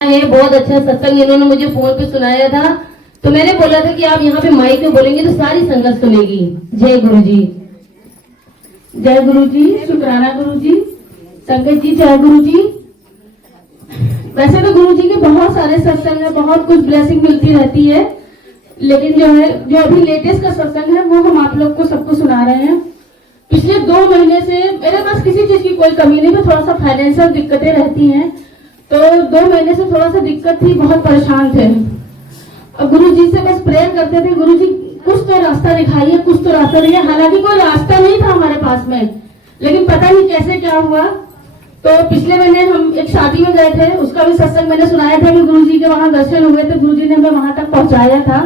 है। बहुत अच्छा सत्संग इन्होंने मुझे फोन पे सुनाया था, तो मैंने बोला था कि आप यहाँ पे माइक में बोलेंगे तो सारी संगत सुनेगी। जय गुरु जी, जय गुरु जी, शुक्राना गुरु जी, संगत जी जय गुरु जी। वैसे तो गुरु जी के बहुत सारे सत्संग है, बहुत कुछ ब्लेसिंग मिलती रहती है, लेकिन जो है जो अभी लेटेस्ट का सत्संग है वो हम आप लोग को सबको सुना रहे हैं। पिछले 2 महीने से मेरे पास किसी चीज की कोई कमी नहीं, थोड़ा सा फाइनेंशियल दिक्कतें रहती हैं, तो 2 महीने से थोड़ा सा दिक्कत थी, बहुत परेशान थे। अब गुरु जी से बस प्रेयर करते थे, गुरु जी कुछ तो रास्ता दिखाइए, कुछ तो रास्ता दिखाइए। हालांकि कोई रास्ता नहीं था हमारे पास में, लेकिन पता नहीं कैसे क्या हुआ। तो पिछले महीने हम एक शादी में गए थे, उसका भी सत्संग मैंने सुनाया था कि गुरु जी के वहां दर्शन हुए थे, गुरु जी ने हमें वहां तक पहुंचाया था।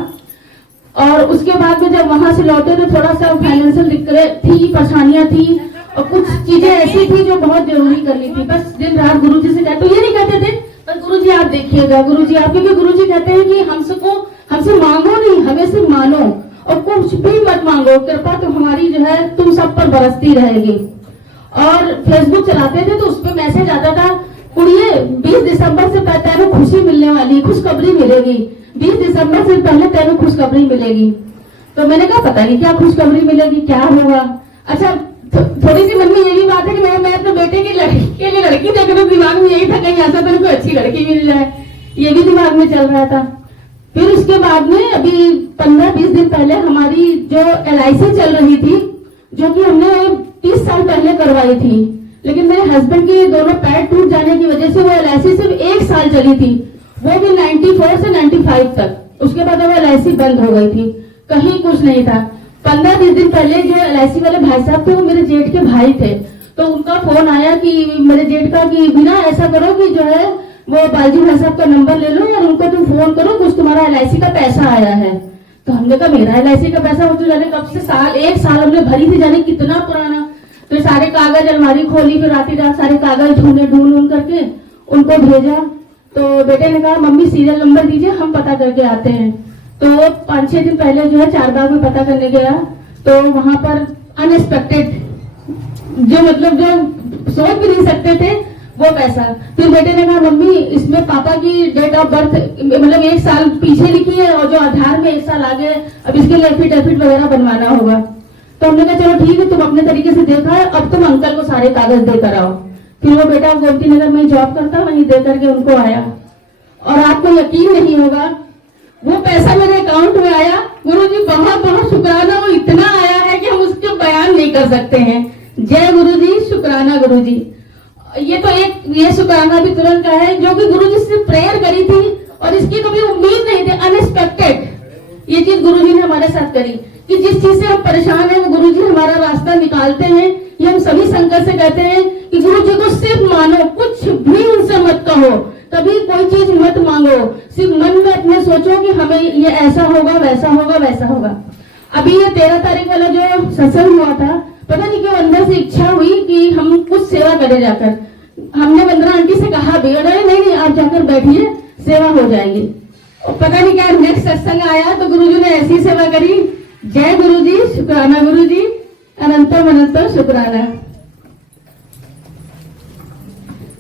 और उसके बाद में जब वहां से लौटे तो थोड़ा सा फाइनेंशियल दिक्कतें थी, परेशानियां थी, और कुछ चीजें ऐसी थी जो बहुत जरूरी करनी थी। बस दिन रात गुरु जी से कहते, तो ये नहीं कहते थे पर गुरु जी आप देखिएगा, गुरु जी आप, क्योंकि गुरु जी कहते हैं कि हमसे मांगो नहीं, हमें से मानो, और कुछ भी मत मांगो, कृपा तो हमारी जो है तुम सब पर बरसती रहेगी। और फेसबुक चलाते थे तो उसपे मैसेज आता था, कुड़िए 20 दिसंबर से तेरे खुशी मिलने वाली, खुशखबरी मिलेगी, 20 दिसंबर से पहले तेरे खुशखबरी मिलेगी। तो मैंने कहा पता नहीं क्या खुशखबरी मिलेगी, क्या होगा। अच्छा थोड़ी सी मन में ये भी बात है कि मैं अपने बेटे की लड़की के लिए लड़की देख रहा, दिमाग में यही था कहीं ऐसा तो कोई अच्छी लड़की मिल जाए, ये भी दिमाग में चल रहा था। फिर उसके बाद में अभी 15-20 दिन पहले हमारी जो LIC चल रही थी, जो कि हमने 30 साल पहले करवाई थी, लेकिन मेरे हस्बैंड के दोनों पैर टूट जाने की वजह से वो LIC सिर्फ 1 साल चली थी, वो भी 94 से 95 तक। उसके बाद वो LIC बंद हो गई थी, कहीं कुछ नहीं था। 15-20 दिन पहले जो LIC वाले भाई साहब थे वो मेरे जेठ के भाई थे, तो उनका फोन आया कि मेरे जेठ का कि बिना ऐसा करो कि जो है वो बालजी भाई साहब का नंबर ले लो और उनको तुम फोन करो, कुछ तुम्हारा LIC का पैसा आया है। तो हमने कहा मेरा LIC का पैसा हो तो जाने कब से 1 साल हमने भरी थी, जाने कितना पुराना। तो सारे कागज अलमारी खोली, फिर रात सारे कागज ढूंढ करके उनको भेजा। तो बेटे ने कहा मम्मी सीरियल नंबर दीजिए, हम पता करके आते हैं। तो 5-6 दिन पहले जो है चारबाग में पता करने गया, तो वहां पर अनएक्सपेक्टेड, जो मतलब जो सोच भी नहीं सकते थे वो पैसा। फिर बेटे ने कहा मम्मी इसमें पापा की डेट ऑफ बर्थ मतलब 1 साल पीछे लिखी है और जो आधार में 1 साल आगे, अब इसके लिए एफिडेविट वगैरह बनवाना होगा। तो हमने कहा चलो ठीक है, तुम अपने तरीके से देखा है, अब तुम अंकल को सारे कागज देकर आओ। फिर वो बेटा गोमती नगर में जॉब करता, वहीं दे करके उनको आया, और आपको यकीन नहीं होगा वो पैसा मेरे अकाउंट में आया। गुरुजी बहुत बहुत शुक्राना, वो इतना आया है कि हम उसके बयान नहीं कर सकते हैं। जय गुरुजी, शुक्राना गुरुजी। ये तो ये शुक्राना भी तुरंत का है, जो कि गुरुजी से प्रेयर करी थी और इसकी कभी उम्मीद नहीं थी, अनएक्सपेक्टेड ये चीज गुरुजी ने हमारे साथ करी कि जिस चीज से हम परेशान हैं वो गुरुजी हमारा रास्ता निकालते हैं। ये हम सभी संकट से कहते हैं कि गुरुजी को सिर्फ मानो, कुछ भी उनसे मत कहो, कभी कोई चीज मत मांगो, सिर्फ मन में अपने सोचो कि हमें ये ऐसा होगा, वैसा होगा, वैसा होगा। अभी ये 13 तारीख वाला जो सत्संग हुआ था, पता नहीं क्यों अंदर से इच्छा हुई कि हम कुछ सेवा करें जाकर। हमने वंदना आंटी से कहा भी, नहीं आप जाकर बैठिए, सेवा हो जाएगी। और पता नहीं क्या नेक्स्ट सत्संग आया तो गुरुजी ने ऐसी सेवा करी। जय गुरुजी, शुक्राना गुरुजी, अनंतो अनंतो शुक्राना।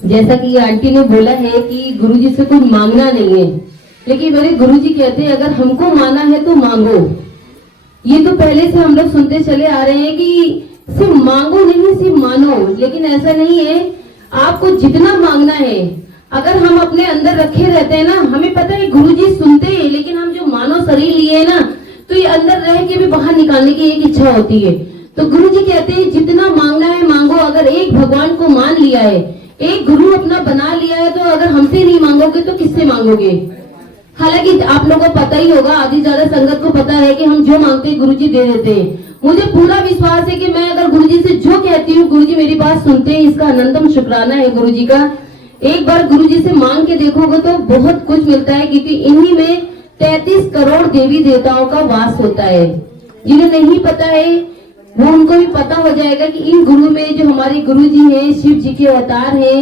जैसा कि आंटी ने बोला है कि गुरुजी से कुछ मांगना नहीं है, लेकिन मेरे गुरुजी कहते हैं अगर हमको माना है तो मांगो। ये तो पहले से हम लोग सुनते चले आ रहे हैं कि सिर्फ मांगो नहीं, सिर्फ मानो, लेकिन ऐसा नहीं है। आपको जितना मांगना है, अगर हम अपने अंदर रखे रहते हैं ना, हमें पता है गुरुजी सुनते हैं, लेकिन हम जो मानो शरीर लिए है ना, तो ये अंदर रह के भी बाहर निकालने की एक इच्छा होती है। तो गुरुजी कहते हैं जितना मांगना है मांगो। अगर एक भगवान को मान लिया है, एक गुरु अपना बना लिया है, तो अगर हमसे नहीं मांगोगे तो किससे मांगोगे। हालांकि आप लोगों को पता ही होगा, आधी ज्यादा संगत को पता है कि हम जो मांगते हैं गुरुजी दे देते हैं। मुझे पूरा विश्वास है कि मैं अगर गुरुजी से जो कहती हूँ गुरुजी मेरी बात सुनते हैं, इसका अनंतम शुक्राना है गुरुजी का। एक बार गुरुजी से मांग के देखोगे तो बहुत कुछ मिलता है, क्योंकि इन्हीं में 33 करोड़ देवी देवताओं का वास होता है। जिन्हें नहीं पता है वो उनको भी पता हो जाएगा कि इन गुरु में जो हमारे गुरु जी हैं, शिव जी के अवतार हैं,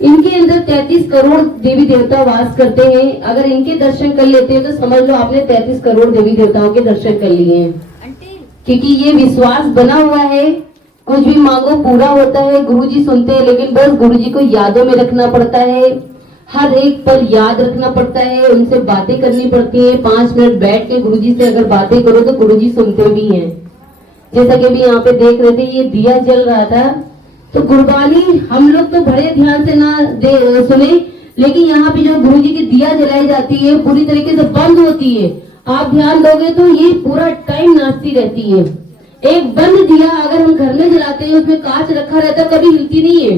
इनके अंदर 33 करोड़ देवी देवता वास करते हैं। अगर इनके दर्शन कर लेते हैं तो समझ लो आपने 33 करोड़ देवी देवताओं के दर्शन कर लिए हैं, क्योंकि ये विश्वास बना हुआ है। कुछ भी मांगो पूरा होता है, गुरुजी सुनते हैं, लेकिन बस गुरुजी को यादों में रखना पड़ता है। हर एक पल याद रखना पड़ता है, उनसे बातें करनी पड़ती है। 5 मिनट बैठ के गुरुजी से अगर बातें करो तो गुरुजी सुनते भी हैं। जैसा कि अभी यहाँ पे देख रहे थे, ये दिया जल रहा था, तो गुरबानी हम लोग तो बड़े ध्यान से ना सुने, लेकिन यहाँ पे जो गुरुजी की दिया जलाई जाती है पूरी तरीके से बंद होती है। आप ध्यान दोगे तो ये पूरा टाइम नाचती रहती है। एक बंद दिया अगर हम घर में जलाते हैं, उसमें कांच रखा रहता है, कभी हिलती नहीं है।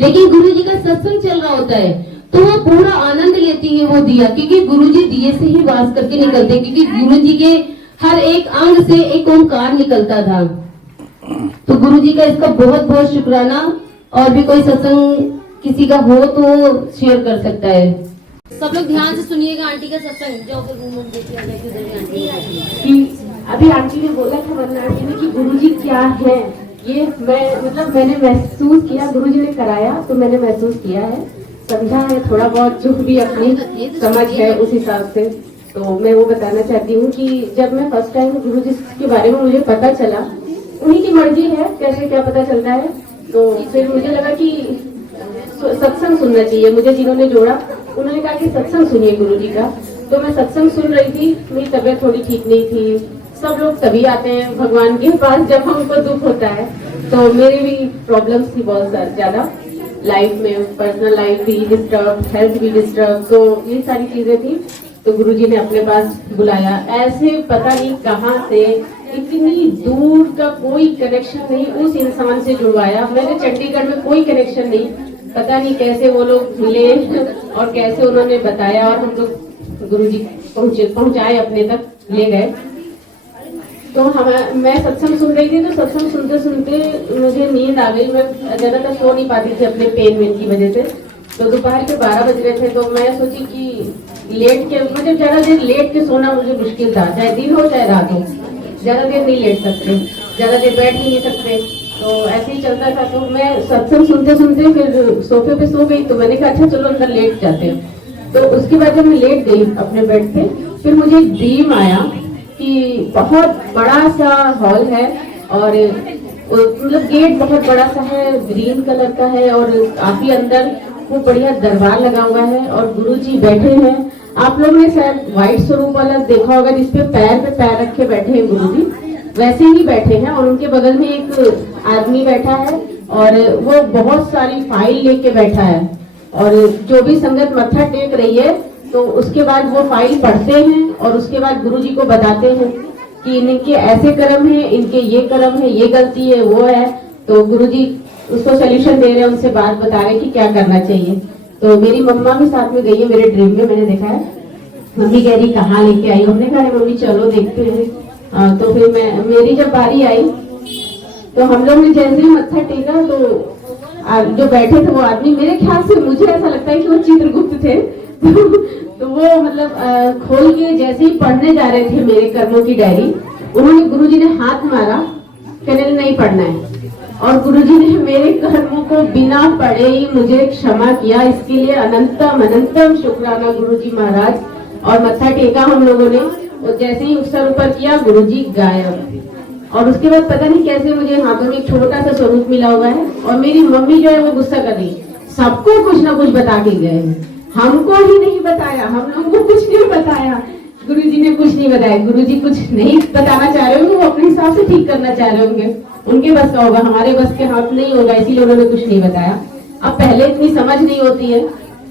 लेकिन गुरुजी का सत्संग चल रहा होता है तो वो पूरा आनंद लेती है वो दिया, क्योंकि गुरुजी दिए से ही वास करके निकलते, क्योंकि गुरुजी के हर एक अंग से एक ओंकार निकलता था। तो गुरुजी का इसका बहुत बहुत शुक्राना। और भी कोई सत्संग किसी का हो तो शेयर कर सकता है। सब लोग ध्यान से सुनिएगा आंटी का सत्संग। जो अभी आंटी ने बोला था, वरना आंटी ने कि गुरुजी क्या है, ये मैंने महसूस किया, गुरुजी ने कराया तो मैंने महसूस किया है, समझा है, थोड़ा बहुत जो भी अपनी समझ है उस हिसाब से। तो मैं वो बताना चाहती हूँ कि जब मैं फर्स्ट टाइम गुरुजी के बारे में मुझे पता चला, उन्हीं की मर्जी है कैसे क्या पता चलता है, तो फिर मुझे लगा कि सत्संग सुनना चाहिए। मुझे जिन्होंने जोड़ा उन्होंने कहा कि सत्संग सुनिए गुरुजी का, तो मैं सत्संग सुन रही थी। मेरी तबीयत थोड़ी ठीक नहीं थी। सब लोग तभी आते हैं भगवान के पास जब हमको दुख होता है, तो मेरी भी प्रॉब्लम्स थी बहुत ज्यादा लाइफ में, पर्सनल लाइफ भी डिस्टर्ब, हेल्थ भी डिस्टर्ब, तो ये सारी चीजें थी। तो गुरुजी ने अपने पास बुलाया, ऐसे पता नहीं कहाँ से, इतनी दूर का कोई कनेक्शन नहीं, उस इंसान से जुड़वाया। मैंने चंडीगढ़ में कोई कनेक्शन नहीं, पता नहीं कैसे वो लोग मिले और कैसे उन्होंने बताया और हम लोग गुरुजी पहुंचाए, अपने तक ले गए। तो मैं सत्संग सुन रही थी, तो सत्संग सुनते सुनते मुझे नींद आ गई। मैं ज्यादातर सो नहीं पाती थी अपने पेन वेन की वजह से। तो दोपहर के 12 बज रहे थे, तो मैं सोची कि लेट के, मतलब ज्यादा देर लेट के सोना मुझे मुश्किल था, चाहे दिन हो चाहे रात हो, ज्यादा देर नहीं लेट सकते, ज्यादा देर बैठ नहीं सकते, तो ऐसे ही चलता था। तो मैं सत्संग सुनते सुनते फिर सोफे पे सो गई। तो मैंने कहा अच्छा चलो अंदर लेट जाते हैं। तो उसके बाद जब मैं लेट गई अपने बेड पे, फिर मुझे एक ड्रीम आया कि बहुत बड़ा सा हॉल है और मतलब गेट बहुत बड़ा सा है, ग्रीन कलर का है, और काफी अंदर वो बढ़िया दरबार लगा हुआ है और गुरुजी बैठे हैं। आप लोग ने शायद व्हाइट स्वरूप वाला देखा होगा, जिसपे पैर पे पैर रखे बैठे हैं गुरुजी, वैसे ही बैठे हैं। और उनके बगल में एक आदमी बैठा है और वो बहुत सारी फाइल लेके बैठा है, और जो भी संगत मत्था टेक रही है तो उसके बाद वो फाइल पढ़ते हैं और उसके बाद गुरुजी को बताते हैं कि इनके ऐसे कर्म है, इनके ये कर्म है, ये गलती है, वो है। तो गुरुजी उसको सोल्यूशन दे रहे हैं, उनसे बात बता रहे हैं कि क्या करना चाहिए। तो मेरी मम्मा भी साथ में गई है, मेरे ड्रीम में मैंने देखा है। मम्मी कह रही कहाँ लेके आई, हमने कहा मम्मी चलो देखते हैं। तो फिर मेरी जब बारी आई तो हम लोग ने जैसे ही मत्था टेका, तो जो बैठे थे वो आदमी, मेरे ख्याल से मुझे ऐसा लगता है कि वो चित्रगुप्त थे तो वो मतलब खोल के जैसे ही पढ़ने जा रहे थे मेरे कर्मों की डायरी, उन्होंने गुरुजी ने हाथ मारा, कहने नहीं पढ़ना है। और गुरुजी ने मेरे कर्मों को बिना पढ़े ही मुझे क्षमा किया, इसके लिए अनंतम अनंतम शुक्राना गुरुजी महाराज। और मत्था टेका हम लोगों ने, और जैसे ही सर ऊपर किया गुरुजी गायब। और उसके बाद पता नहीं कैसे मुझे हाथों में एक छोटा सा स्वरूप मिला हुआ है, और मेरी मम्मी जो है वो गुस्सा कर रही, सबको कुछ ना कुछ बता के गए, हमको ही नहीं बताया, हम लोगों को कुछ नहीं बताया, गुरुजी ने कुछ नहीं बताया। गुरुजी कुछ नहीं बताना चाह रहे होंगे, वो अपने हिसाब से ठीक करना चाह रहे होंगे, उनके बस का होगा, हमारे बस के हाथ नहीं होगा, इसीलिए उन्होंने कुछ नहीं बताया। अब पहले इतनी समझ नहीं होती है,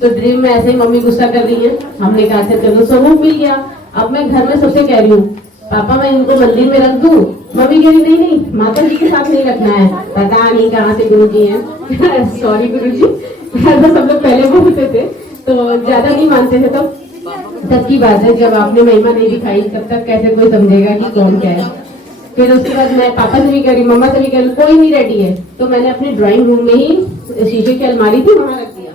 तो ड्रीम में ऐसे ही मम्मी गुस्सा कर रही है, हमने कहा अच्छा चलो स्वरूप मिल गया। अब मैं घर में सबसे कह रही हूँ पापा मैं इनको मंदिर में रख दूं, मम्मी कह रही नहीं नहीं माता जी के साथ नहीं रखना है, पता नहीं कहाँ से गुरुजी हैं सॉरी गुरुजी, ऐसा सब लोग पहले बोलते थे, तो ज्यादा नहीं मानते थे। तब की बात है, जब आपने महिमा नहीं दिखाई तब तक कैसे कोई समझेगा कि कौन क्या है। फिर उसके बाद मैं पापा से भी कह रही, मम्मा से भी कह रही, कोई नहीं रेडी है, तो मैंने अपने ड्राइंग रूम में ही शीशे की अलमारी थी वहां रख दिया।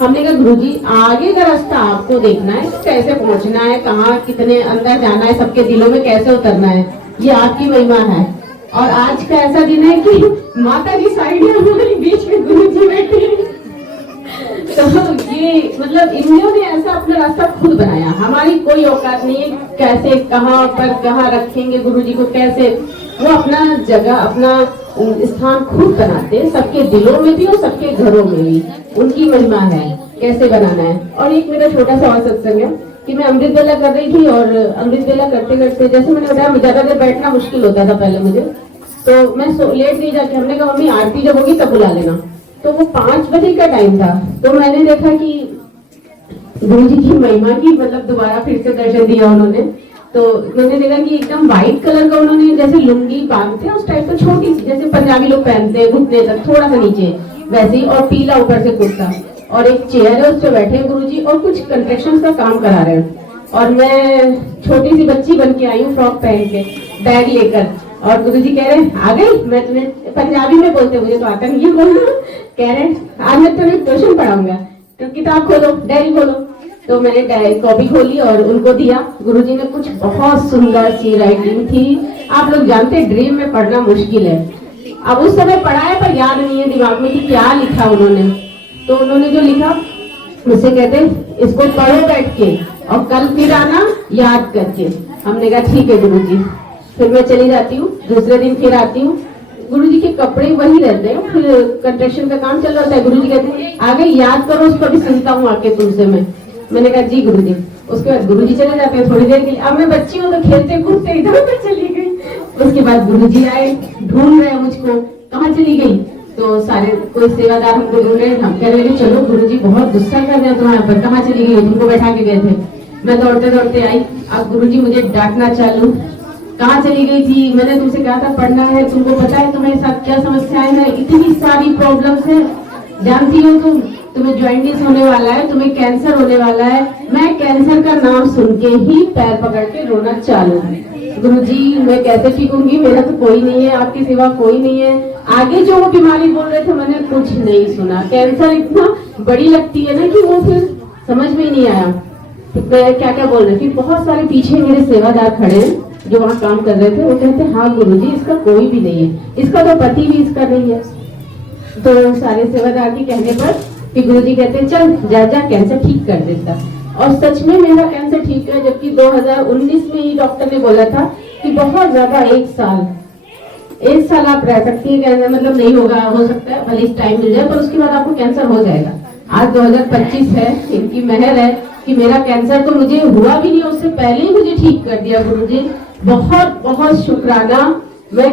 हमने कहा गुरुजी आगे का रास्ता आपको देखना है, कैसे पहुंचना है, कहाँ कितने अंदर जाना है, सबके दिलों में कैसे उतरना है, ये आपकी महिमा है। और आज का ऐसा दिन है कि माता जी साइड में हमारे बीच में गुरुजी बैठे हैं, तो ये मतलब इन्होंने ऐसा अपना रास्ता खुद बनाया, हमारी कोई औकात नहीं है कैसे कहाँ पर कहाँ रखेंगे गुरुजी को, कैसे वो अपना जगह अपना स्थान खुद बनाते हैं, सबके दिलों में भी और सबके घरों में भी, उनकी महिमा है। कैसे बनाना है। और एक मेरा छोटा सा और सत्संग है कि मैं अमृत वेला कर रही थी और अमृत वेला करते करते जैसे मैंने बताया ज्यादा देर बैठना मुश्किल होता था पहले मुझे, तो मैं लेट नहीं जाके हमने कहा मम्मी आरती जब होगी तब बुला लेना। तो वो 5 बजे का टाइम था, तो मैंने देखा कि गुरु जी की महिमा की मतलब दोबारा फिर से दर्शन दिया उन्होंने। तो मैंने देखा कि एकदम व्हाइट कलर का उन्होंने जैसे लुंगी बांधते हैं उस टाइप का, छोटी सी जैसे पंजाबी लोग पहनते हैं घुटने तक थोड़ा सा नीचे वैसे ही, और पीला ऊपर से कुर्ता, और एक चेयर है उस पर बैठे हैं गुरु जी और कुछ कंस्ट्रक्शन का काम करा रहे हैं। और मैं छोटी सी बच्ची बन के आई हूँ फ्रॉक पहन के बैग लेकर, और गुरु जी कह रहे हैं आ गई। मैं तुम्हें पंजाबी में बोलते, मुझे तो आता नहीं है बोलना। कह रहे हैं आज मैं तुम्हें क्वेश्चन पढ़ाऊंगा, तो किताब खोलो, डायरी खोलो। तो मैंने कॉपी खोली और उनको दिया। गुरुजी ने कुछ बहुत सुंदर सी राइटिंग थी। आप लोग जानते हैं ड्रीम में पढ़ना मुश्किल है, अब उस समय पढ़ा है पर याद नहीं है दिमाग में कि क्या लिखा उन्होंने। तो उन्होंने जो लिखा मुझसे कहते इसको पढ़ो बैठ के और कल फिर आना याद करके। हमने कहा ठीक है गुरुजी। फिर मैं चली जाती हूँ, दूसरे दिन फिर आती हूँ। गुरुजी के कपड़े वही रहते हैं, फिर कंस्ट्रक्शन का काम चल रहा है। गुरुजी कहते हैं आगे याद करो, उसको भी सुनता हूँ आके तुमसे मैं। मैंने कहा जी गुरुजी। उसके बाद गुरुजी चले जाते हैं थोड़ी देर के लिए। अब मैं बच्ची हूँ तो खेलते कूदते इधर उधर चली गई। उसके बाद गुरुजी आए, ढूंढ रहे मुझको, कहाँ चली गई। तो सारे कोई सेवादार हमको ढूंढ रहे, हम कह रहे चलो गुरुजी बहुत गुस्सा कर रहे हैं तुम्हारे पर, कहाँ चली गई, तुमको बैठा के गए थे। मैं दौड़ते दौड़ते आई। अब गुरुजी मुझे डांटना चालू, कहाँ चली गई थी, मैंने तुमसे कहा था पढ़ना है, तुमको पता है तुम्हारे साथ क्या समस्याएं हैं, इतनी सारी प्रॉब्लम्स है, जानती हो तुम्हें जॉइंटिस होने वाला है, तुम्हें कैंसर होने वाला है। मैं कैंसर का नाम सुन के ही पैर पकड़ के रोना चालू। गुरुजी मैं कैसे ठीक होंगी, मेरा तो कोई नहीं है, आपके सिवा कोई नहीं है। आगे जो वो बीमारी बोल रहे थे मैंने कुछ नहीं सुना। कैंसर इतना बड़ी लगती है ना कि वो फिर समझ में ही नहीं आया मैं क्या क्या बोल रही थी। बहुत सारे पीछे मेरे सेवादार खड़े हैं जो वहाँ काम कर रहे थे, वो कहते हाँ गुरुजी इसका कोई भी नहीं है, इसका तो पति भी इसका नहीं है। तो सारे सेवादार के कहने पर कि गुरुजी कहते चल जा जा कैंसर ठीक कर देता। और सच में मेरा कैंसर ठीक है, जबकि 2019 में ही डॉक्टर ने बोला था कि बहुत ज्यादा एक साल आप रह सकती है कैंसर, मतलब नहीं होगा, हो सकता है भले टाइम मिल जाए पर उसके बाद आपको कैंसर हो जाएगा। आज 2025 है, इनकी मेहर है कि मेरा कैंसर तो मुझे हुआ भी नहीं, उससे पहले ही मुझे ठीक कर दिया गुरुजी। बहुत बहुत शुक्राना। मैं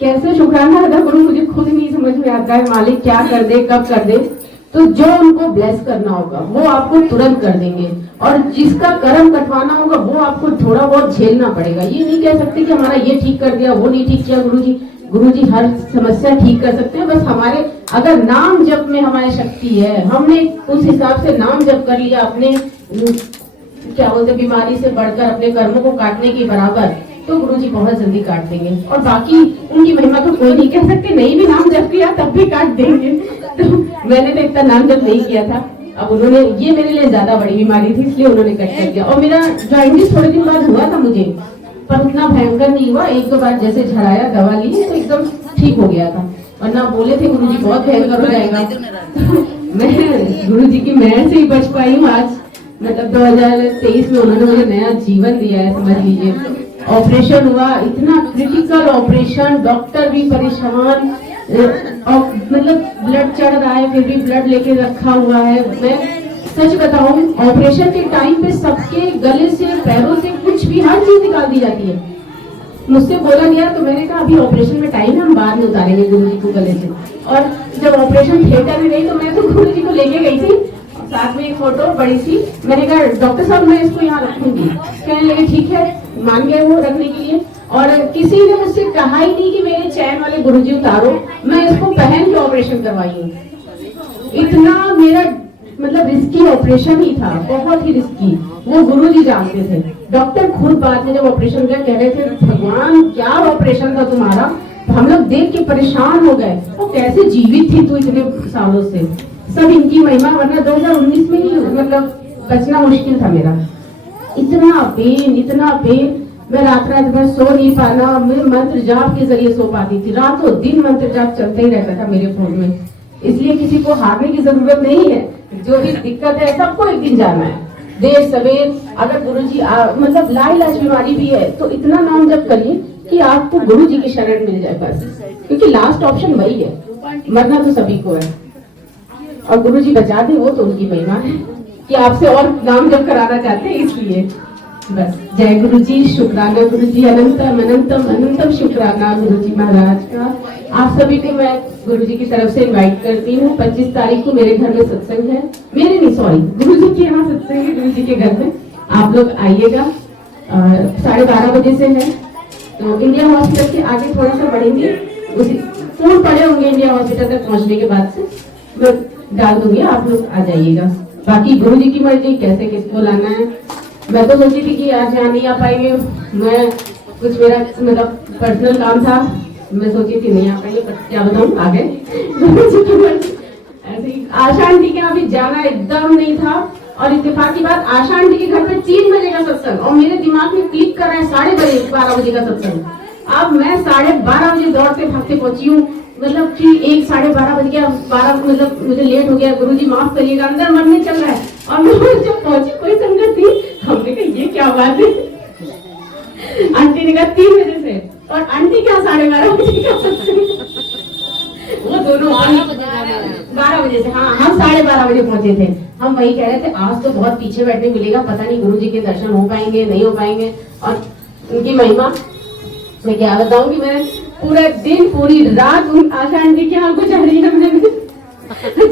कैसे शुक्राना अदा करूं मुझे खुद नहीं समझ में आता है। मालिक क्या कर दे कब कर दे। तो जो उनको ब्लेस करना होगा वो आपको तुरंत कर देंगे, और जिसका कर्म कटवाना होगा वो आपको थोड़ा बहुत झेलना पड़ेगा। ये नहीं कह सकते कि हमारा ये ठीक कर दिया वो नहीं ठीक किया गुरुजी। गुरुजी हर समस्या ठीक कर सकते हैं, बस हमारे अगर नाम जप में हमारी शक्ति है, हमने उस हिसाब से नाम जप कर लिया अपने क्या बोलते बीमारी से बढ़कर अपने कर्मों को काटने के बराबर, तो गुरुजी बहुत जल्दी काट देंगे। और बाकी उनकी महिमा तो कोई नहीं कह सकते, नहीं भी नाम जप किया तब भी काट देंगे। तो मैंने तो इतना नाम जप नहीं किया था। अब उन्होंने, ये मेरे लिए ज्यादा बड़ी बीमारी थी इसलिए उन्होंने कट कर दिया। और मेरा जॉइंटिस थोड़े दिन बाद हुआ था मुझे, पर उतना भयंकर नहीं हुआ। एक दो बार जैसे झड़ाया दवा ली तो एकदम ठीक हो गया था, वरना बोले थे गुरुजी बहुत भयंकर हो जाएगा। मैं गुरुजी की मेहर से ही बच पाई हूँ आज। मतलब 2023 में उन्होंने मुझे नया जीवन दिया है, समझ लीजिए। ऑपरेशन हुआ, इतना क्रिटिकल ऑपरेशन, डॉक्टर भी परेशान, और मतलब ब्लड चढ़ रहा है फिर भी ब्लड लेके रखा हुआ है। मैं सच बताऊं ऑपरेशन के टाइम पे सबके गले से पैरों से कुछ भी हर चीज निकाल दी जाती है। मुझसे बोला गया तो मैंने कहा अभी ऑपरेशन में टाइम है, हम बाद में उतारेंगे गुरुजी को गले से। और जब ऑपरेशन थिएटर में गई तो मैं तो गुरुजी को लेके गई थी, साथ में एक फोटो बड़ी सी। मैंने कहा डॉक्टर साहब मैं इसको यहाँ रखूंगी, कहने लगे ठीक है, मान गए वो रखने के लिए। और किसी ने मुझसे कहा ही नहीं कि मेरे चैन वाले गुरुजी उतारो, मैं इसको पहन के ऑपरेशन करवाई हूँ। इतना मेरा मतलब रिस्की ऑपरेशन ही था, बहुत ही रिस्की, वो गुरुजी जानते थे। डॉक्टर खुद बाद में जब ऑपरेशन किया कह रहे थे भगवान क्या ऑपरेशन था तुम्हारा, हम लोग देख के परेशान हो गए, वो कैसे जीवित थी तू इतने सालों से। सब इनकी महिमा, वरना 2019 में ही मतलब बचना मुश्किल था मेरा। इतना पेन, मैं रात भर सो नहीं पाना, मैं मंत्र जाप के जरिए सो पाती थी, रातों दिन मंत्र जाप चलता ही रहता था मेरे फोन में। इसलिए किसी को हारने की जरूरत नहीं है, जो भी दिक्कत है सबको एक दिन जाना है, देर सवेर। अगर गुरुजी मतलब लाइलाज बीमारी भी है तो इतना नाम जप करिए कि आपको गुरुजी की शरण मिल जाए बस, क्योंकि लास्ट ऑप्शन वही है, मरना तो सभी को है। और गुरुजी बचा दे वो तो उनकी महिमा है कि आपसे और नाम जब कराना चाहते हैं इसलिए बस। जय गुरु जी, शुक्राना गुरु जी, अनंतम अनंतम अनंतम शुक्राना गुरु जी महाराज का। आप सभी को मैं गुरु जी की तरफ से इनवाइट करती हूँ। 25 तारीख को मेरे घर में सत्संग है, मेरे नहीं सॉरी गुरु जी के यहाँ सत्संग है, गुरु जी के घर में आप लोग आइएगा। 12:30 बजे से है। तो इंडिया हॉस्पिटल के आगे थोड़ा सा बढ़ेंगे, उसी फोन पड़े होंगे इंडिया हॉस्पिटल तक पहुँचने के बाद से मैं डाल दूंगी, आप लोग आ जाइएगा। बाकी गुरु जी की मर्जी कैसे किसको लाना है। मैं तो सोची थी कि आज यहाँ नहीं आ पाएंगे, मैं कुछ मेरा मतलब पर्सनल काम था, मैं सोची थी नहीं आ पाएंगे, पर क्या बताऊँ आ गए गुरु जी की मर्जी। ऐसे ही आशा आंटी के यहाँ भी जाना एकदम नहीं था और इत्तेफाक की बात आशा आंटी के घर पे 3 बजे का सत्संग और मेरे दिमाग में क्लिक कर रहा है 12:30 बजे का सत्संग। अब मैं 12:30 बजे दौड़ते भागते पहुंची हूँ, मतलब कि 1-12:30 बज गया, 12 मतलब मुझे लेट हो गया। गुरुजी माफ करिएगा, अंदर मन में चल रहा है। और मैं जब पहुंची कोई संगत थी, हमने कहा ये क्या बात है। आंटी ने कहा 3 बजे से, और आंटी क्या 12:30 बजे का सत्संग, वो दोनों 12 बजे से। हाँ, हम 12:30 बजे पहुंचे थे। हम वही कह रहे थे आज तो बहुत पीछे बैठने मिलेगा, पता नहीं गुरुजी के दर्शन हो पाएंगे नहीं हो पाएंगे। और उनकी महिमा मैं क्या बताऊंगी, मैं पूरा दिन पूरी रात आशा आंटी के यहाँ गुजारी हमने,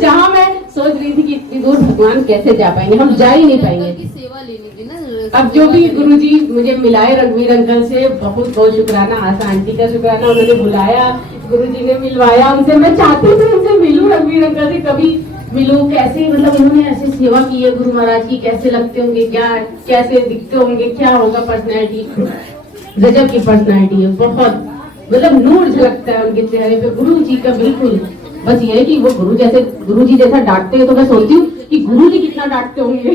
जहाँ मैं सोच रही थी कि इतनी दूर भगवान कैसे जा पाएंगे, हम जा ही नहीं पाएंगे। सेवा लेनी थी ना। अब जो भी गुरुजी मुझे मिलाए रघुवीर अंकल से बहुत बहुत शुक्राना, आशा आंटी का शुक्राना, उन्होंने बुलाया, गुरुजी ने मिलवाया उनसे। मैं चाहती थी उनसे मिलूं, रघुवीर अंकल से कभी मिलूं, कैसे मतलब उन्होंने ऐसी सेवा की है गुरु महाराज की, कैसे लगते होंगे, क्या कैसे दिखते होंगे, क्या होगा पर्सनैलिटी, गजब की पर्सनैलिटी है, बहुत मतलब नूर झलकता है उनके चेहरे पे गुरु जी का। बिल्कुल बस ये है कि वो गुरु जी जैसा डांटते हैं तो मैं सोचती हूँ कि गुरु जी कितना डांटते होंगे।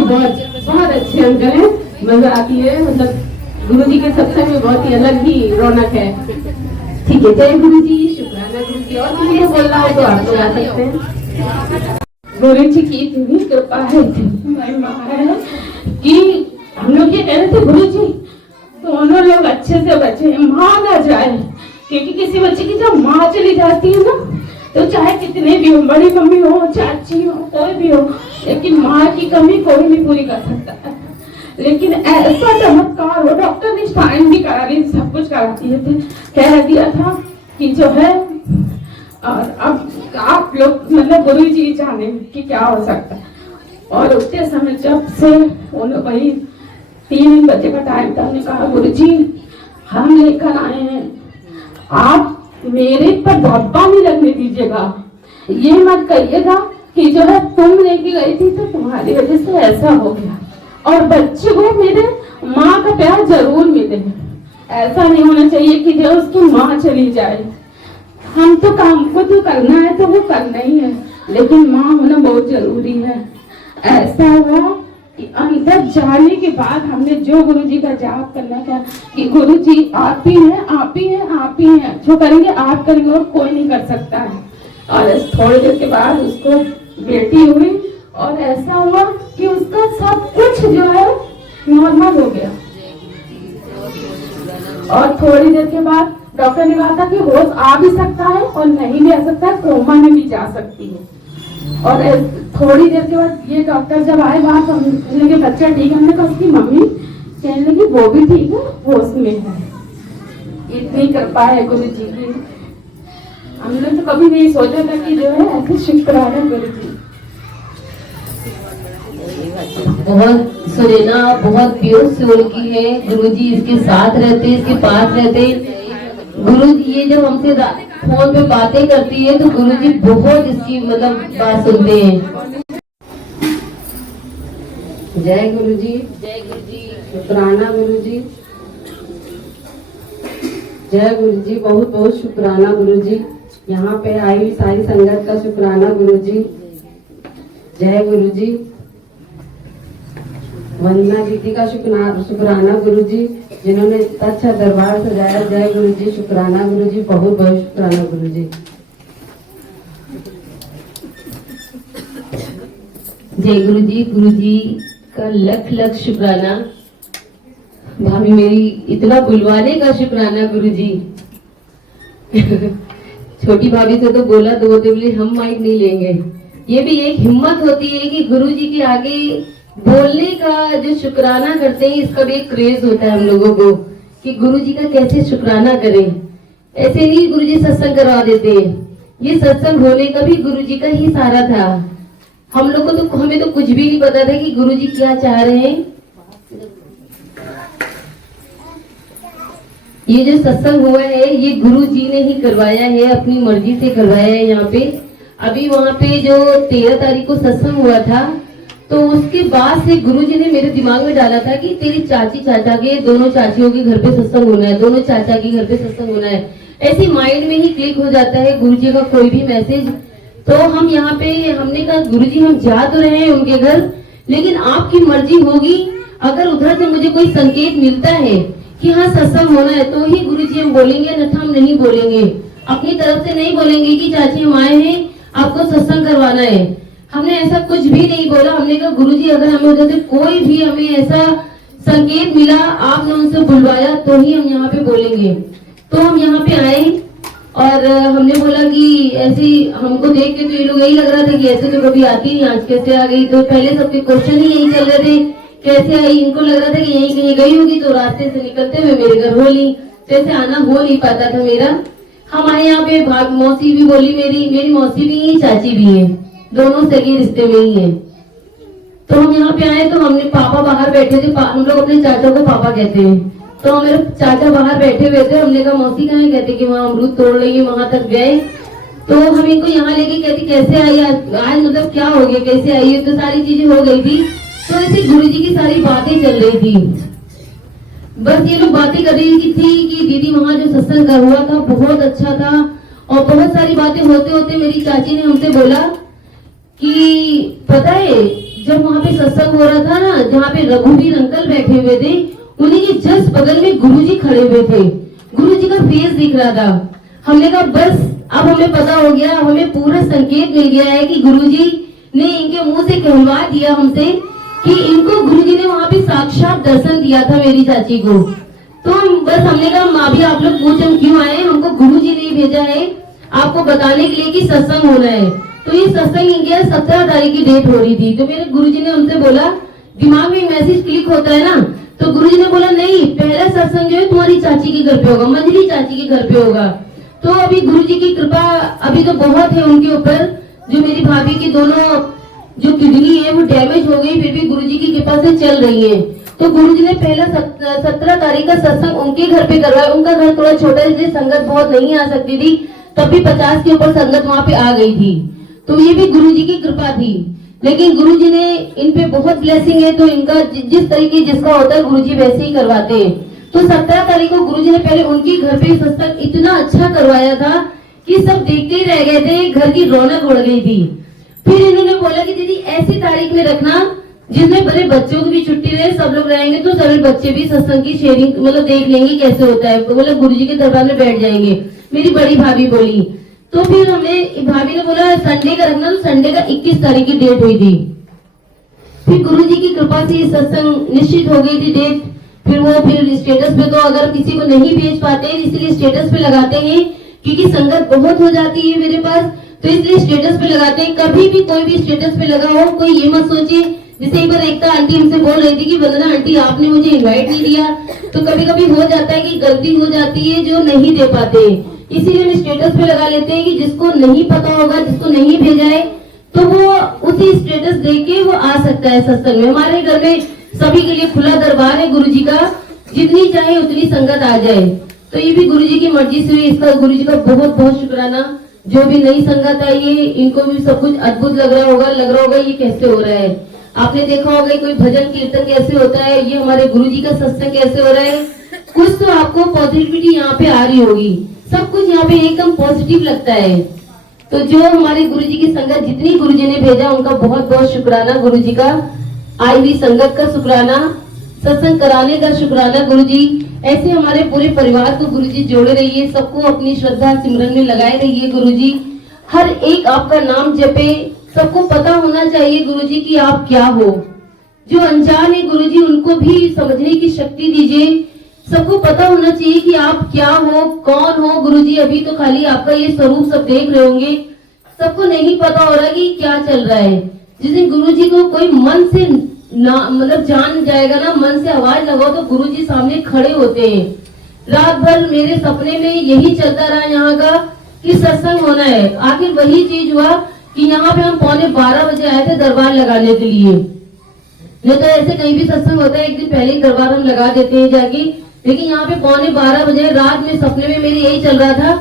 बहुत अच्छे अंकल हैं, मजा आती है, मतलब गुरु जी के सत्संग में बहुत ही अलग ही रौनक है। ठीक है, जय गुरु जी, शुक्राना गुरु जी। और किसी को बोलना हो तो आप लोग आ सकते हैं। गुरु जी की इतनी कृपा है कि हम लोग ये कह रहे थे गुरु जी दोनों लोग अच्छे से बचे, माँ ना जाए, क्योंकि किसी बच्चे की जब माँ चली जाती है ना तो चाहे कितने भी हो, बड़ी मम्मी हो, चाची हो, कोई भी हो, लेकिन माँ की कमी कोई नहीं पूरी कर सकता है। लेकिन ऐसा चमत्कार हो, डॉक्टर ने साइन भी करा दी, सब कुछ करा दिए थे, कह दिया था कि जो है, और अब आप लोग मतलब गुरु जी जाने कि क्या हो सकता है। और उतने समय जब से वही 3 बजे का टाइम था, हमने कहा गुरु जी हम लेकर आए हैं, आप मेरे पर धब्बा नहीं लगने दीजिएगा, ये मत कहिएगा कि जो है तुम लेके गई थी तो तुम्हारी वजह से ऐसा हो गया, और बच्चे को मेरे माँ का प्यार जरूर मिले। ऐसा नहीं होना चाहिए कि जो उसकी माँ चली जाए। हम तो काम को तो करना है तो वो करना ही है, लेकिन माँ होना बहुत जरूरी है। ऐसा हुआ कि अंदर जाने के बाद हमने जो गुरु जी का जाप करना था कि गुरु जी आप ही हैं, आप ही हैं, आप ही हैं, जो करेंगे आप करेंगे और कोई नहीं कर सकता है। और थोड़ी देर के बाद उसको बेटी हुई और ऐसा हुआ कि उसका सब कुछ जो है नॉर्मल हो गया। और थोड़ी देर के बाद डॉक्टर ने कहा था कि होश आ भी सकता है और नहीं भी आ सकता है, कोमा में भी जा सकती है। और थोड़ी देर के बाद ये डॉक्टर जब आए बात, हमने के बच्चा ठीक है, हमने कहा उसकी मम्मी, कहने लगी वो भी ठीक है, होश में है। इतनी कृपा है गुरु जी की, हमने तो कभी नहीं सोचा था कि जो है ऐसे शुक्राना गुरु जी। बहुत सुनैना, बहुत प्योर सोल की है। गुरुजी इसके साथ रहते, इसके पास रहते। गुरुजी ये जब हमसे फोन पे बातें करती है तो गुरुजी बहुत इसकी मतलब बात सुनते हैं। जय गुरुजी, जय गुरुजी, शुक्राना गुरुजी, जय गुरुजी, बहुत बहुत शुक्राना गुरुजी। यहाँ पे आई सारी संगत का शुक्राना गुरुजी, जय गुरुजी। वंदना दीदी का शुक्राना गुरुजी, जिन्होंने इतना अच्छा दरबार सजाया। जय गुरुजी, शुक्राना गुरुजी, बहुत बहुत शुक्राना गुरुजी। जय गुरुजी, गुरुजी का लख लख शुक्राना। भाभी मेरी इतना बुलवाने का शुक्राना गुरुजी। छोटी भाभी से तो बोला तो वो तो बोली हम माइक नहीं लेंगे। ये भी एक हिम्मत होती है कि गुरुजी के आगे बोलने का जो शुक्राना करते हैं, इसका भी एक क्रेज होता है हम लोगों को कि गुरुजी का कैसे शुक्राना करें। ऐसे नहीं गुरुजी सत्संग करवा देते, ये सत्संग होने का भी गुरुजी का ही सहारा था। हम लोग को तो हमें तो कुछ भी नहीं पता था कि गुरुजी क्या चाह रहे हैं। ये जो सत्संग हुआ है ये गुरुजी ने ही करवाया है, अपनी मर्जी से करवाया है। यहाँ पे अभी वहाँ पे जो 13 तारीख को सत्संग हुआ था, तो उसके बाद से गुरुजी ने मेरे दिमाग में डाला था कि तेरी चाची चाचा के, दोनों चाचियों के घर पे सत्संग होना है, दोनों चाचा के घर पे सत्संग होना है। ऐसी माइंड में ही क्लिक हो जाता है गुरुजी का कोई भी मैसेज। तो हम यहाँ पे हमने कहा गुरुजी हम जा तो रहे हैं उनके घर, लेकिन आपकी मर्जी होगी। अगर उधर से मुझे कोई संकेत मिलता है कि हाँ सत्संग होना है तो ही गुरुजी हम बोलेंगे, अन्यथा हम नहीं बोलेंगे। अपनी तरफ से नहीं बोलेंगे कि चाची हम आए हैं आपको सत्संग करवाना है। हमने ऐसा कुछ भी नहीं बोला। हमने कहा गुरुजी अगर हमें उधर से कोई भी हमें ऐसा संकेत मिला, आपने उनसे बुलवाया तो ही हम यहाँ पे बोलेंगे। तो हम यहाँ पे आए और हमने बोला कि ऐसे हमको देख के तो ये लोग यही लग रहा था कि ऐसे तो कभी आती नहीं, आज कैसे आ गई। तो पहले सबके क्वेश्चन ही यही चल रहे थे कैसे आई। इनको लग रहा था कि यहीं कहीं गई होगी, तो रास्ते से निकलते हुए मेरे घर हो ली, तो ऐसे आना हो नहीं पाता था मेरा। हम आए यहाँ पे, भाग मौसी भी बोली, मेरी मौसी भी है, चाची भी है, दोनों सगे रिश्ते में ही है। तो हम यहाँ पे आए तो हमने पापा बाहर बैठे थे, हम लोग अपने चाचा को पापा कहते हैं। तो मेरे चाचा बाहर बैठे हुए थे, हमने कहा मौसी कहाँ है, कहते कि वहाँ अमरूद तोड़ रही है, वहां तक गए। तो हम इनको यहाँ लेके कहती कैसे आई आज मतलब क्या हो गया, कैसे आई है। तो सारी चीजें हो गई थी। तो ऐसे गुरुजी की सारी बातें चल रही थी। बस ये लोग बातें कर रही थी कि दीदी वहाँ जो सत्संग का हुआ था बहुत अच्छा था। और बहुत सारी बातें होते होते मेरी चाची ने हमसे बोला कि पता है जब वहाँ पे सत्संग हो रहा था ना, जहाँ पे रघुवीर अंकल बैठे हुए थे, उन्हीं के जस्ट बगल में गुरुजी खड़े हुए थे। गुरुजी का फेस दिख रहा था। हमने कहा बस अब हमें पता हो गया, हमें पूरा संकेत मिल गया है कि गुरुजी ने इनके मुंह से कहलवा दिया हमसे कि इनको गुरुजी ने वहाँ पे साक्षात दर्शन दिया था मेरी चाची को। तो बस हमने कहा माँ भी आप लोग पूछ हम क्यों आए, हमको गुरुजी ने भेजा है आपको बताने के लिए कि सत्संग होना है। तो ये सत्संग इनके 17 तारीख की डेट हो रही थी। तो मेरे गुरुजी ने उनसे बोला, दिमाग में मैसेज क्लिक होता है ना, तो गुरुजी ने बोला नहीं पहला सत्संग जो है तुम्हारी चाची के घर पे होगा, मंजरी चाची के घर पे होगा। तो अभी गुरुजी की कृपा अभी तो बहुत है उनके ऊपर। जो मेरी भाभी की दोनों जो किडनी है वो डैमेज हो गई, फिर भी गुरुजी की कृपा से चल रही है। तो गुरुजी ने पहला 17 तारीख का सत्संग उनके घर पे करवाया। उनका घर थोड़ा छोटा है, इसलिए संगत बहुत नहीं आ सकती थी, तब भी 50 के ऊपर संगत वहाँ पे आ गई थी। तो ये भी गुरुजी की कृपा थी। लेकिन गुरुजी ने इन पे बहुत ब्लेसिंग है, तो इनका जिस तरीके जिसका होता है गुरुजी वैसे ही करवाते हैं। तो 17 तारीख को गुरुजी ने पहले उनके घर पे सत्संग इतना अच्छा करवाया था कि सब देखते ही रह गए थे, घर की रौनक उड़ गई थी। फिर इन्होंने बोला कि दीदी ऐसी तारीख में रखना जिसमें बड़े बच्चों की भी छुट्टी रहे, सब लोग रहेंगे, तो सभी बच्चे भी सत्संग की शेयरिंग मतलब देख लेंगे कैसे होता है, मतलब गुरुजी के दरबार में बैठ जाएंगे। मेरी बड़ी भाभी बोली। तो फिर हमने भाभी ने बोला संडे का रखना, तो संडे का 21 तारीख की डेट हुई थी। फिर गुरुजी की कृपा से सत्संग निश्चित हो गई थी डेट। फिर स्टेटस पे तो अगर किसी को नहीं भेज पाते हैं इसलिए स्टेटस पे लगाते हैं, क्योंकि संगत बहुत हो जाती है मेरे पास, तो इसलिए स्टेटस पे लगाते हैं। कभी भी कोई भी स्टेटस पे लगा हो, कोई ये मत सोचे। जैसे एक बार एकता आंटी हमसे बोल रही थी कि वंदना आंटी आपने मुझे इनवाइट नहीं दिया। तो कभी कभी हो जाता है कि गलती हो जाती है जो नहीं दे पाते, इसीलिए हम स्टेटस पे लगा लेते हैं कि जिसको नहीं पता होगा, जिसको नहीं भेजा है, तो वो उसी स्टेटस देख के वो आ सकता है सत्संग में। हमारे घर में सभी के लिए खुला दरबार है गुरुजी का, जितनी चाहे उतनी संगत आ जाए। तो ये भी गुरुजी की मर्जी से हुई। इसका गुरुजी का बहुत बहुत शुक्राना। जो भी नई संगत आई है इनको भी सब कुछ अद्भुत लग रहा होगा ये कैसे हो रहा है। आपने देखा होगा कोई भजन कीर्तन कैसे होता है, ये हमारे गुरुजी का सत्संग कैसे हो रहा है। कुछ तो आपको पॉजिटिविटी यहाँ पे आ रही होगी, सब कुछ यहाँ पे एकदम पॉजिटिव लगता है। तो जो हमारे गुरुजी की संगत जितनी गुरुजी ने भेजा उनका बहुत बहुत शुक्राना गुरुजी का। आई हुई संगत का शुक्राना, सत्संग कराने का शुक्राना गुरुजी। ऐसे हमारे पूरे परिवार को गुरुजी जोड़े रहिए, सबको अपनी श्रद्धा सिमरन में लगाए रहिए गुरुजी। हर एक आपका नाम जपे, सबको पता होना चाहिए गुरुजी कि आप क्या हो। जो अनजान है गुरुजी उनको भी समझने की शक्ति दीजिए सबको पता होना चाहिए कि आप क्या हो, कौन हो। गुरुजी अभी तो खाली आपका ये स्वरूप सब देख रहे होंगे, सबको नहीं पता हो रहा कि क्या चल रहा है। जिस दिन गुरुजी को कोई मन से ना मतलब जान जाएगा ना, मन से आवाज लगाओ तो गुरुजी सामने खड़े होते हैं। रात भर मेरे सपने में यही चलता रहा यहाँ का कि सत्संग होना है। आखिर वही चीज हुआ कि यहाँ पे हम 11:15 बजे आए थे दरबार लगाने के लिए। नहीं तो ऐसे कहीं भी सत्संग होता है एक दिन पहले ही दरबार हम लगा देते हैं जाके, लेकिन यहाँ पे 11:15 बजे रात में सपने में मेरे यही चल रहा था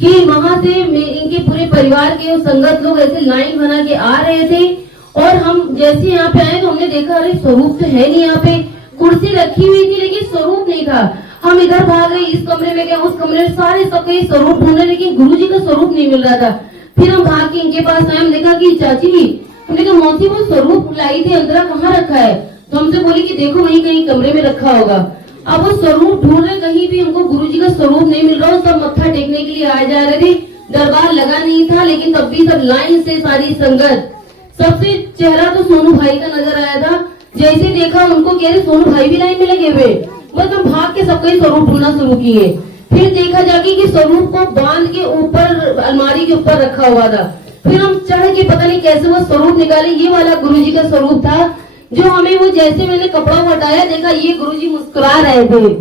कि वहां से इनके पूरे परिवार के संगत लोग ऐसे लाइन बना के आ रहे थे। और हम जैसे यहाँ पे आए तो हमने देखा अरे स्वरूप तो है नहीं, यहाँ पे कुर्सी रखी हुई थी लेकिन स्वरूप नहीं था। हम इधर भाग गए, इस कमरे में गए, उस कमरे में, सारे सबके स्वरूप ढूंढे लेकिन गुरुजी का स्वरूप नहीं मिल रहा था। फिर हम भाग के इनके पास आए, हम देखा कि चाची, हमने कहा मौसी वो स्वरूप लाई थी अंदर कहाँ रखा है? तो हमसे बोली कि देखो वहीं कहीं कमरे में रखा होगा। अब वो स्वरूप ढूंढ रहे, कहीं भी हमको गुरुजी का स्वरूप नहीं मिल रहा। सब मत्था टेकने के लिए आए जा रहे थे, दरबार लगा नहीं था लेकिन तब भी सब लाइन से सारी संगत। सबसे चेहरा तो सोनू भाई का नजर आया था। जैसे देखा उनको कह रहे सोनू भाई भी लाइन में लगे हुए, बस हम भाग के सबका ही स्वरूप ढूंढना शुरू किए। फिर देखा जाके कि स्वरूप को बांध के ऊपर अलमारी के ऊपर रखा हुआ था। फिर हम चढ़ के पता नहीं कैसे वो स्वरूप निकाले, ये वाला गुरुजी का स्वरूप था जो हमें वो जैसे मैंने कपड़ा हटाया देखा ये गुरुजी मुस्कुरा रहे थे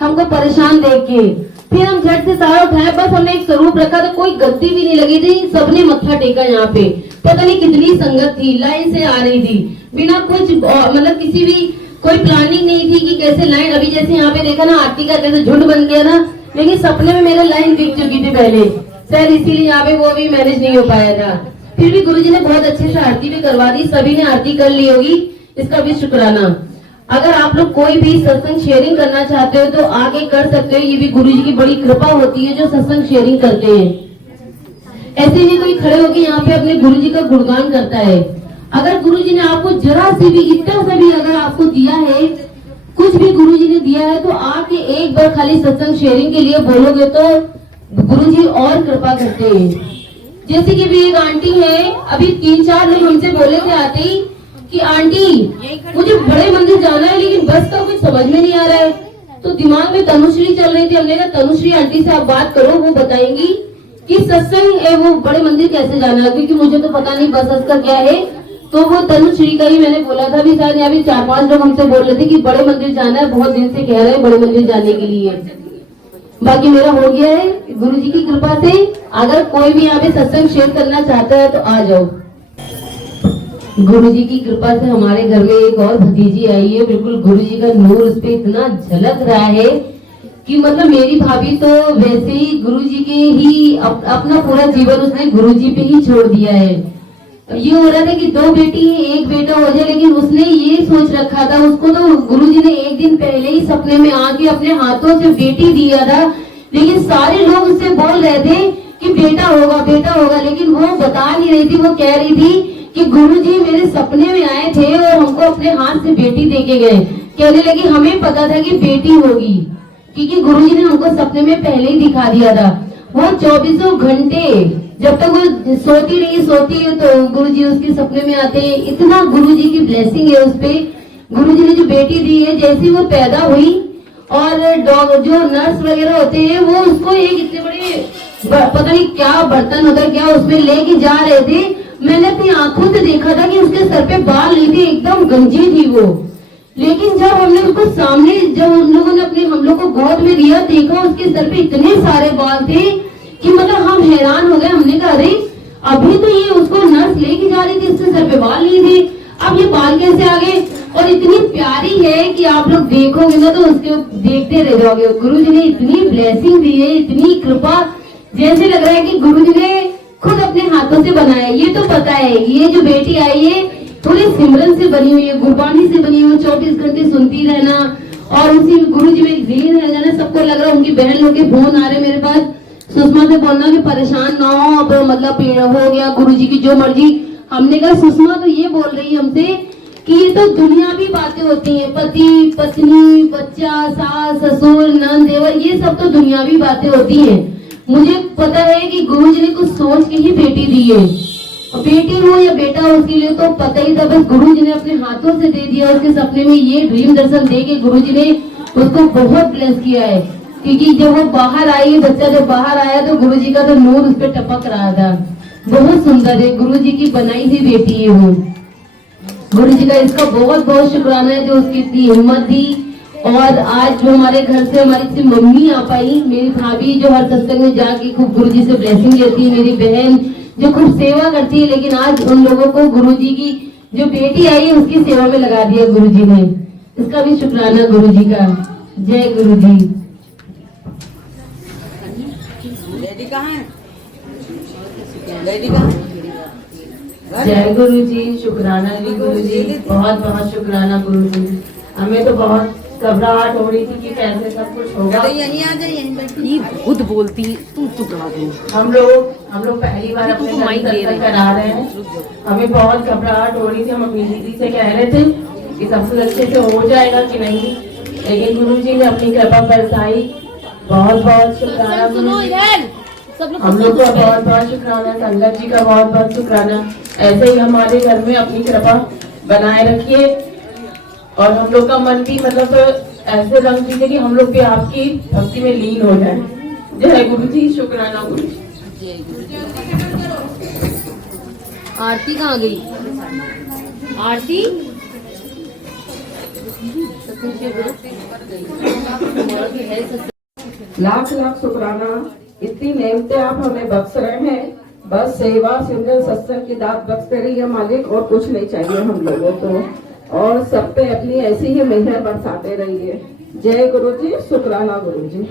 हमको परेशान देख के। फिर हम झट से सारा उठाया, बस हमने एक स्वरूप रखा था, कोई गद्दी भी नहीं लगी थी, सबने मत्था टेका। यहाँ पे पता नहीं कितनी संगत थी, लाइन से आ रही थी बिना कुछ मतलब किसी भी कोई प्लानिंग नहीं थी कि कैसे लाइन। अभी जैसे यहाँ पे देखा ना आरती का कैसे झुंड बन गया ना, लेकिन सपने में मेरे लाइन दिख चुकी थी पहले, सर इसीलिए यहाँ पे वो भी मैनेज नहीं हो पाया था। फिर भी गुरुजी ने बहुत अच्छे से आरती भी करवा दी, सभी ने आरती कर ली होगी, इसका भी शुक्राना। अगर आप लोग कोई भी सत्संग शेयरिंग करना चाहते हो तो आगे कर सकते हो, ये भी गुरुजी की बड़ी कृपा होती है जो सत्संग शेयरिंग करते हैं। ऐसे नहीं कोई खड़े होकर यहाँ पे अपने गुरुजी का गुणगान करता है। अगर गुरुजी ने आपको जरा सी भी इतना सा भी अगर आपको दिया है, कुछ भी गुरुजी ने दिया है, तो आके एक बार खाली सत्संग शेयरिंग के लिए बोलोगे तो गुरुजी और कृपा करते हैं। जैसे कि भी एक आंटी है, अभी 3-4 लोग हमसे बोले थे आते ही कि आंटी मुझे बड़े मंदिर जाना है लेकिन बस का कुछ समझ में नहीं आ रहा है। तो दिमाग में तनुश्री चल रही थी, हमने कहा तनुश्री आंटी से आप बात करो, वो बताएंगी कि सत्संग वो बड़े मंदिर कैसे जाना है, क्योंकि मुझे तो पता नहीं बस का क्या है। तो वो तनुश्री का ही मैंने बोला था, भी शायद यहाँ भी 4-5 लोग हमसे बोल रहे थे कि बड़े मंदिर जाना है, बहुत दिन से कह रहे हैं बड़े मंदिर जाने के लिए। बाकी मेरा हो गया है गुरुजी की कृपा से। अगर कोई भी यहाँ पे सत्संग शेयर करना चाहता है तो आ जाओ। गुरुजी की कृपा से हमारे घर में एक और भतीजी आई है, बिल्कुल गुरुजी का नूर उस पे इतना झलक रहा है कि मतलब मेरी भाभी तो वैसे ही गुरुजी के ही अपना पूरा जीवन उसने गुरुजी पे ही छोड़ दिया है। ये हो रहा था कि 2 बेटी है 1 बेटा हो जाए, लेकिन उसने ये सोच रखा था, उसको तो गुरुजी ने एक दिन पहले ही सपने में आके अपने हाथों से बेटी दिया था। लेकिन सारे लोग उससे बोल रहे थे कि बेटा होगा, लेकिन वो बता नहीं रही थी। वो कह रही थी कि गुरुजी मेरे सपने में आए थे और हमको अपने हाथ से बेटी देके गए। कहने लगी हमें पता था कि बेटी होगी, क्योंकि गुरुजी ने हमको सपने में पहले ही दिखा दिया था। वो 24 घंटे जब तक वो सोती है तो गुरुजी उसके सपने में आते हैं। इतना गुरुजी की ब्लेसिंग है उस पे। गुरुजी ने जो बेटी दी है, जैसी वो पैदा हुई और जो नर्स वगैरह होते हैं वो उसको एक इतने बड़े पता नहीं क्या बर्तन होता है क्या, उसमें लेके जा रहे थे। मैंने अपनी आंखों से देखा था कि उसके सर पे बाल नहीं थे, एकदम गंजी थी वो। लेकिन जब हमने उसको सामने, जब उन लोगों ने हम लोग को गोद में दिया, देखा उसके सर पे इतने सारे बाल थे कि मतलब हम हैरान हो गए। हमने कहा अरे अभी तो ये उसको नर्स लेके जा रही थी, इसके सर पे बाल नहीं थे, अब ये बाल कैसे आ गए? और इतनी प्यारी है कि आप लोग देखोगे ना तो उसके देखते रह जाओगे। गुरुजी ने इतनी ब्लेसिंग दी है, इतनी कृपा, जैसे लग रहा है कि गुरुजी ने खुद अपने हाथों से बनाया। ये तो पता है ये जो बेटी आई है थोड़ी सिमरन से बनी हुई है, गुरबानी से बनी हुई, 24 घंटे सुनती रहना और उसी गुरुजी में लीन रह जाना। सबको लग रहा है, उनकी बहन लोग के फोन आ रहे मेरे पास, सुषमा से बोलना कि परेशान ना हो, अब मतलब हो गया गुरुजी की जो मर्जी। हमने कहा सुषमा तो ये बोल रही है हमसे कि ये तो दुनियावी बातें होती हैं, पति पत्नी बच्चा सास ससुर नंद देवर, ये सब तो दुनियावी बातें होती हैं। मुझे पता है कि गुरुजी ने कुछ सोच के ही बेटी दी है, बेटी हो या बेटा हो उसके लिए तो पता ही था, बस गुरुजी ने अपने हाथों से दे दिया। उसके सपने में ये ड्रीम दर्शन दे के गुरुजी ने उसको बहुत ब्लेस किया है, क्योंकि जब वो बाहर आई, बच्चा जब बाहर आया तो गुरुजी का तो नूर उस पर टपक रहा था। बहुत सुंदर है, गुरुजी की बनाई हुई बेटी है वो। गुरुजी का इसका बहुत बहुत शुक्राना है जो उसकी इतनी हिम्मत दी। और आज जो हमारे घर से हमारी सिर्फ मम्मी आ पाई, मेरी भाभी जो हर सत्संग में जाके खूब गुरुजी से ब्लेसिंग लेती है, मेरी बहन जो खूब सेवा करती है, लेकिन आज उन लोगों को गुरुजी की जो बेटी आई है उसकी सेवा में लगा दिया गुरुजी ने। इसका भी शुक्राना गुरुजी का। जय गुरुजी। लेडी कहाँ है? लेडी कहाँ है? जय गुरुजी, शुक्राना जी गुरुजी, बहुत बहुत शुक्राना गुरुजी। हमें तो बहुत घबराहट हो रही थी कि कैसे सब कुछ होगा। यहीं आ जाए, यहीं बैठी। खुद बोलती तुम चुप रहो। हम लोग पहली बार अपने घर में सत्संग करा रहे हैं। हमें बहुत घबराहट हो रही थी। हम अपनी दीदी से कह रहे थे कि सब कुछ अच्छे से हो जाएगा कि नहीं, लेकिन गुरुजी ने अपनी कृपा बरसाई। बहुत बहुत शुक्राना गुरुजी। हम लोग का बहुत बहुत शुक्राना, संगत जी का बहुत बहुत शुक्राना। ऐसे ही हमारे घर में अपनी कृपा बनाए रखिए और हम लोग का मन भी मतलब ऐसे रंग दीजिए कि हम लोग भी आपकी भक्ति में लीन हो जाए। जय गुरु जी, शुक्राना गुरु जी। आरती कहाँ गई? आरती लाख लाख शुक्राना। इतनी नेमतें आप हमें बख्श रहे हैं। बस सेवा सुंदर सत्संग की दात बख्शते रहिए मालिक, और कुछ नहीं चाहिए हम लोगों को। और सब पे अपनी ऐसी ही मेहर बरसाते रहिए। जय गुरु जी, शुक्राना गुरु जी।